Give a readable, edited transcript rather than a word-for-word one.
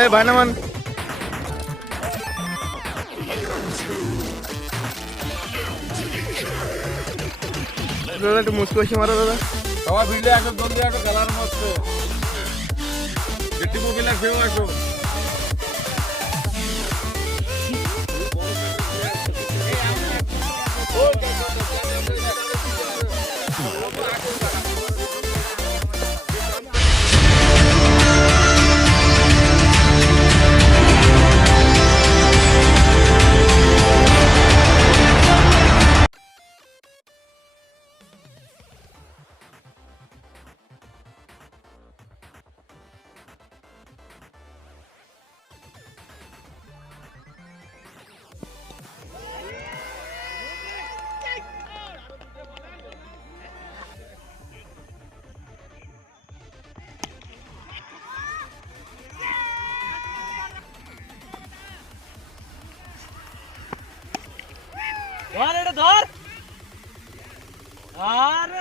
এই ভাই নামান। দাদা একটু মুসকুশি মারো দাদা। সবাই ভিড়লে আসো, জলদি আসো, খেলার মস্ত যেটি মোবিল আসবেও আসো। ধর এটা ধর। আরে